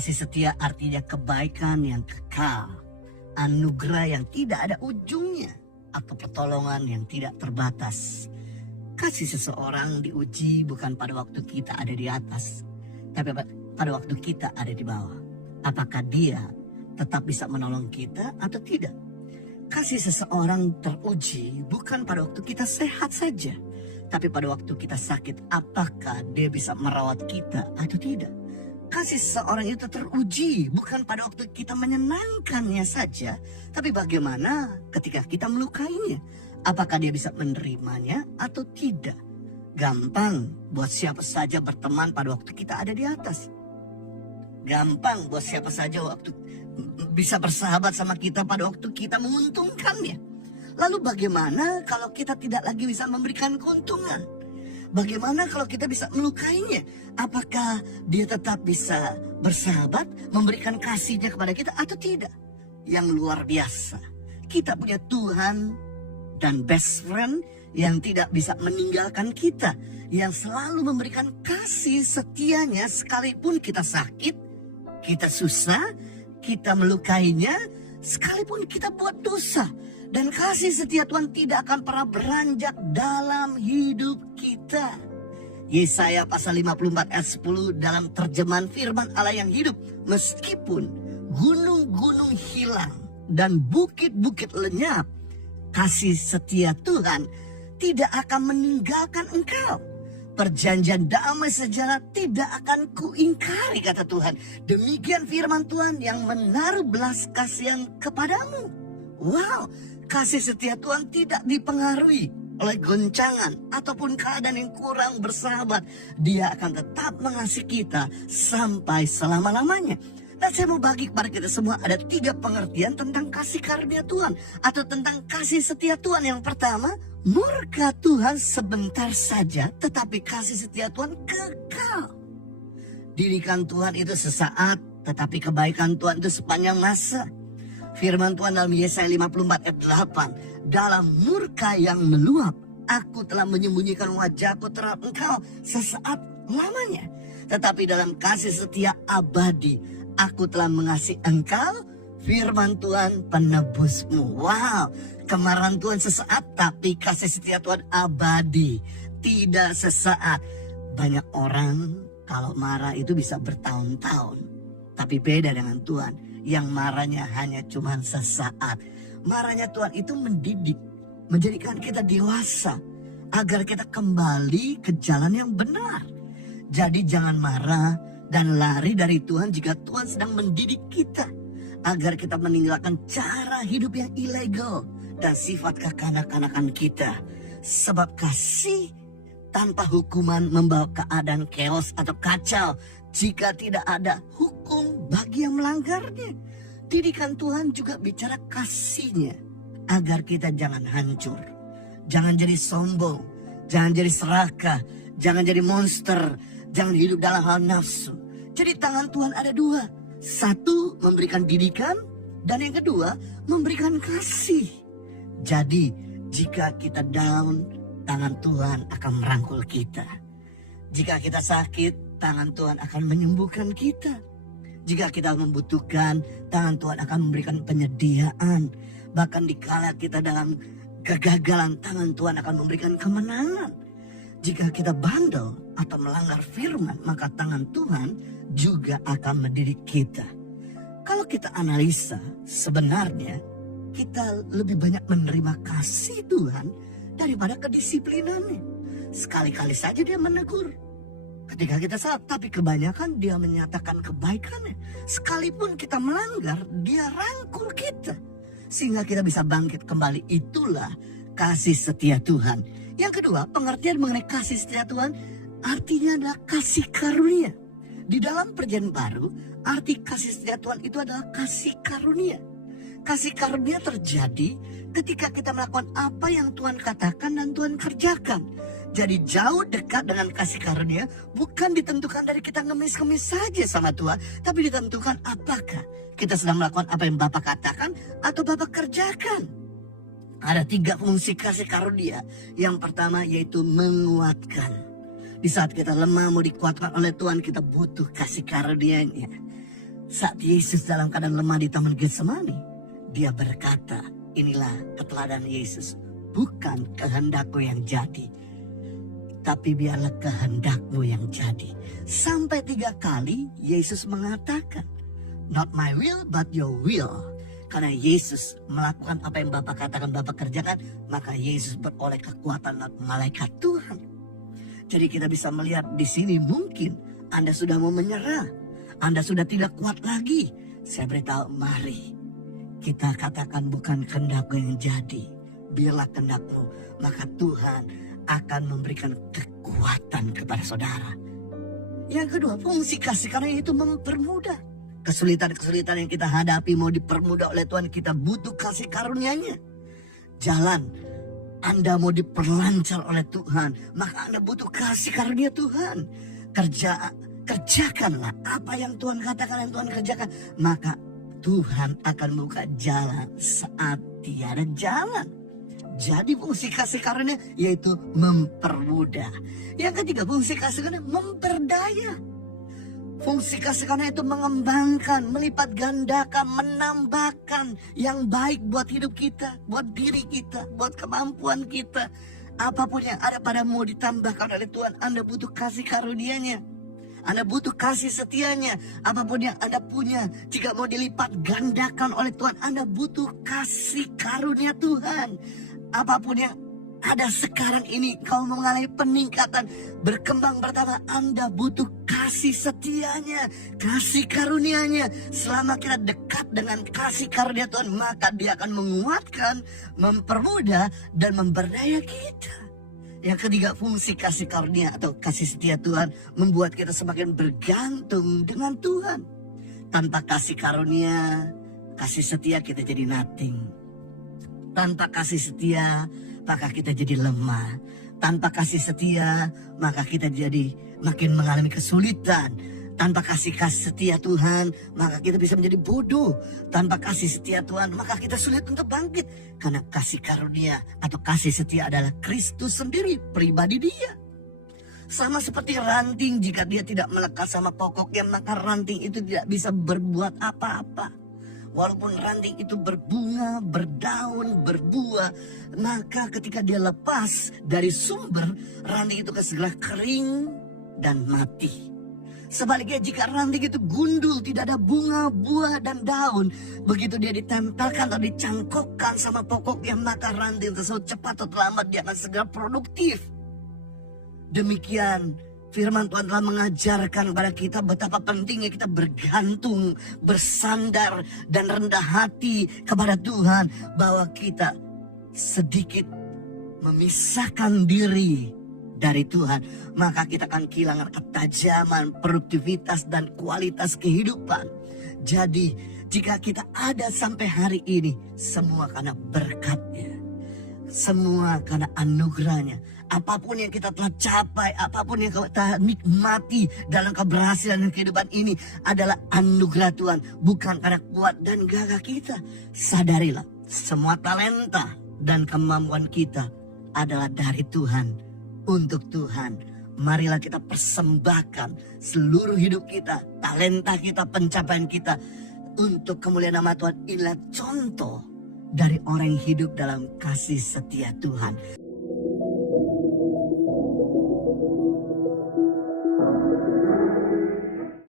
Kasih setia artinya kebaikan yang kekal, anugerah yang tidak ada ujungnya, atau pertolongan yang tidak terbatas. Kasih seseorang diuji bukan pada waktu kita ada di atas, tapi pada waktu kita ada di bawah. Apakah dia tetap bisa menolong kita atau tidak? Kasih seseorang teruji bukan pada waktu kita sehat saja, tapi pada waktu kita sakit. Apakah dia bisa merawat kita atau tidak? Kasih seseorang itu teruji bukan pada waktu kita menyenangkannya saja, tapi bagaimana ketika kita melukainya. Apakah dia bisa menerimanya atau tidak? Gampang buat siapa saja berteman pada waktu kita ada di atas. Gampang buat siapa saja waktu bisa bersahabat sama kita pada waktu kita menguntungkannya. Lalu bagaimana kalau kita tidak lagi bisa memberikan keuntungan? Bagaimana kalau kita bisa melukainya? Apakah dia tetap bisa bersahabat, memberikan kasihnya kepada kita atau tidak? Yang luar biasa. Kita punya Tuhan dan best friend yang tidak bisa meninggalkan kita. Yang selalu memberikan kasih setianya sekalipun kita sakit, kita susah, kita melukainya, sekalipun kita buat dosa. Dan kasih setia Tuhan tidak akan pernah beranjak dalam hidup kita. Yesaya pasal 54 ayat 10 dalam terjemahan firman Allah yang hidup. Meskipun gunung-gunung hilang dan bukit-bukit lenyap, kasih setia Tuhan tidak akan meninggalkan engkau. Perjanjian damai sejahtera tidak akan kuingkari, kata Tuhan. Demikian firman Tuhan yang menaruh belas kasihan kepadamu. Wow, kasih setia Tuhan tidak dipengaruhi oleh goncangan ataupun keadaan yang kurang bersahabat. Dia akan tetap mengasihi kita sampai selama-lamanya. Dan saya mau bagi kepada kita semua ada 3 pengertian tentang kasih karunia Tuhan atau tentang kasih setia Tuhan. Yang pertama, murka Tuhan sebentar saja, tetapi kasih setia Tuhan kekal. Didikan Tuhan itu sesaat, tetapi kebaikan Tuhan itu sepanjang masa. Firman Tuhan dalam Yesaya 54 ayat 8. Dalam murka yang meluap, aku telah menyembunyikan wajahku terhadap engkau sesaat lamanya. Tetapi dalam kasih setia abadi, aku telah mengasihi engkau, firman Tuhan penebusmu. Wow, kemarahan Tuhan sesaat, tapi kasih setia Tuhan abadi. Tidak sesaat. Banyak orang kalau marah itu bisa bertahun-tahun. Tapi beda dengan Tuhan. Yang marahnya hanya cuma sesaat. Marahnya Tuhan itu mendidik, menjadikan kita dewasa, agar kita kembali ke jalan yang benar. Jadi jangan marah dan lari dari Tuhan jika Tuhan sedang mendidik kita, agar kita meninggalkan cara hidup yang ilegal dan sifat kekanak-kanakan kita. Sebab kasih tanpa hukuman membawa keadaan chaos atau kacau jika tidak ada hukum bagi yang melanggarnya. Didikan Tuhan juga bicara kasihnya agar kita jangan hancur, jangan jadi sombong, jangan jadi serakah, jangan jadi monster, jangan hidup dalam hal nafsu. Jadi tangan Tuhan ada 2. Satu, memberikan didikan, dan yang kedua, memberikan kasih. Jadi jika kita down, tangan Tuhan akan merangkul kita. Jika kita sakit, tangan Tuhan akan menyembuhkan kita. Jika kita membutuhkan, tangan Tuhan akan memberikan penyediaan. Bahkan dikala kita dalam kegagalan, tangan Tuhan akan memberikan kemenangan. Jika kita bandel atau melanggar firman, maka tangan Tuhan juga akan mendidik kita. Kalau kita analisa, sebenarnya kita lebih banyak menerima kasih Tuhan daripada kedisiplinannya. Sekali-kali saja dia menegur ketika kita salah, tapi kebanyakan dia menyatakan kebaikannya. Sekalipun kita melanggar, dia rangkul kita sehingga kita bisa bangkit kembali. Itulah kasih setia Tuhan. Yang kedua, pengertian mengenai kasih setia Tuhan artinya adalah kasih karunia. Di dalam Perjanjian Baru, arti kasih setia Tuhan itu adalah kasih karunia. Kasih karunia terjadi ketika kita melakukan apa yang Tuhan katakan dan Tuhan kerjakan. Jadi jauh dekat dengan kasih karunia bukan ditentukan dari kita ngemis-ngemis saja sama Tuhan, tapi ditentukan apakah kita sedang melakukan apa yang Bapak katakan atau Bapak kerjakan. Ada 3 fungsi kasih karunia. Yang pertama yaitu menguatkan. Di saat kita lemah mau dikuatkan oleh Tuhan, kita butuh kasih karunia-Nya. Saat Yesus dalam keadaan lemah di Taman Getsemani, dia berkata, inilah keteladanan Yesus. Bukan kehendakku yang jadi, tapi biarlah kehendakmu yang jadi. Sampai 3 kali Yesus mengatakan, not my will but your will. Karena Yesus melakukan apa yang Bapa katakan, Bapa kerjakan, maka Yesus beroleh kekuatan malaikat Tuhan. Jadi kita bisa melihat di sini mungkin Anda sudah mau menyerah, Anda sudah tidak kuat lagi. Saya beritahu, mari kita katakan bukan kehendakku yang jadi, biarlah kehendakmu, maka Tuhan akan memberikan kekuatan kepada saudara. Yang kedua, fungsi kasih karunia itu mempermudah. Kesulitan-kesulitan yang kita hadapi mau dipermudah oleh Tuhan, kita butuh kasih karunia-Nya. Jalan Anda mau diperlancar oleh Tuhan, maka Anda butuh kasih karunia Tuhan. Kerjakanlah apa yang Tuhan katakan, yang Tuhan kerjakan, maka Tuhan akan membuka jalan saat tiada jalan. Jadi fungsi kasih karunia yaitu mempermudah. Yang ketiga, fungsi kasih karunia memperdaya. Fungsi kasih karunia itu mengembangkan, melipat gandakan, menambahkan yang baik buat hidup kita, buat diri kita, buat kemampuan kita. Apapun yang ada padamu ditambahkan oleh Tuhan. Anda butuh kasih karunia-Nya. Anda butuh kasih setianya. Apapun yang Anda punya, jika mau dilipat gandakan oleh Tuhan, Anda butuh kasih karunia Tuhan. Apapun yang ada sekarang ini, kau mengalami peningkatan, berkembang bertambah, Anda butuh kasih setianya, kasih karunia-Nya. Selama kita dekat dengan kasih karunia Tuhan, maka Dia akan menguatkan, mempermudah, dan memberdaya kita. Yang ketiga, fungsi kasih karunia atau kasih setia Tuhan membuat kita semakin bergantung dengan Tuhan. Tanpa kasih karunia, kasih setia, kita jadi nothing. Tanpa kasih setia, maka kita jadi lemah. Tanpa kasih setia, maka kita jadi makin mengalami kesulitan. Tanpa kasih setia Tuhan, maka kita bisa menjadi bodoh. Tanpa kasih setia Tuhan, maka kita sulit untuk bangkit. Karena kasih karunia atau kasih setia adalah Kristus sendiri, pribadi Dia. Sama seperti ranting, jika dia tidak melekat sama pokoknya, maka ranting itu tidak bisa berbuat apa-apa. Walaupun ranting itu berbunga, berdaun, berbuah, maka ketika dia lepas dari sumber, ranting itu segera kering dan mati. Sebaliknya jika ranting itu gundul, tidak ada bunga, buah, dan daun, begitu dia ditempelkan atau dicangkokkan sama pokoknya, maka ranting tersebut cepat atau lambat dia akan segera produktif. Demikian firman Tuhan telah mengajarkan kepada kita betapa pentingnya kita bergantung, bersandar, dan rendah hati kepada Tuhan. Bahwa kita sedikit memisahkan diri dari Tuhan, maka kita akan kehilangan ketajaman, produktivitas, dan kualitas kehidupan. Jadi jika kita ada sampai hari ini, semua karena berkat-Nya, semua karena anugerah-Nya. Apapun yang kita telah capai, apapun yang kita nikmati dalam keberhasilan kehidupan ini adalah anugerah Tuhan, bukan karena kuat dan gagah kita. Sadarilah, semua talenta dan kemampuan kita adalah dari Tuhan, untuk Tuhan. Marilah kita persembahkan seluruh hidup kita, talenta kita, pencapaian kita untuk kemuliaan nama Tuhan. Inilah contoh dari orang yang hidup dalam kasih setia Tuhan.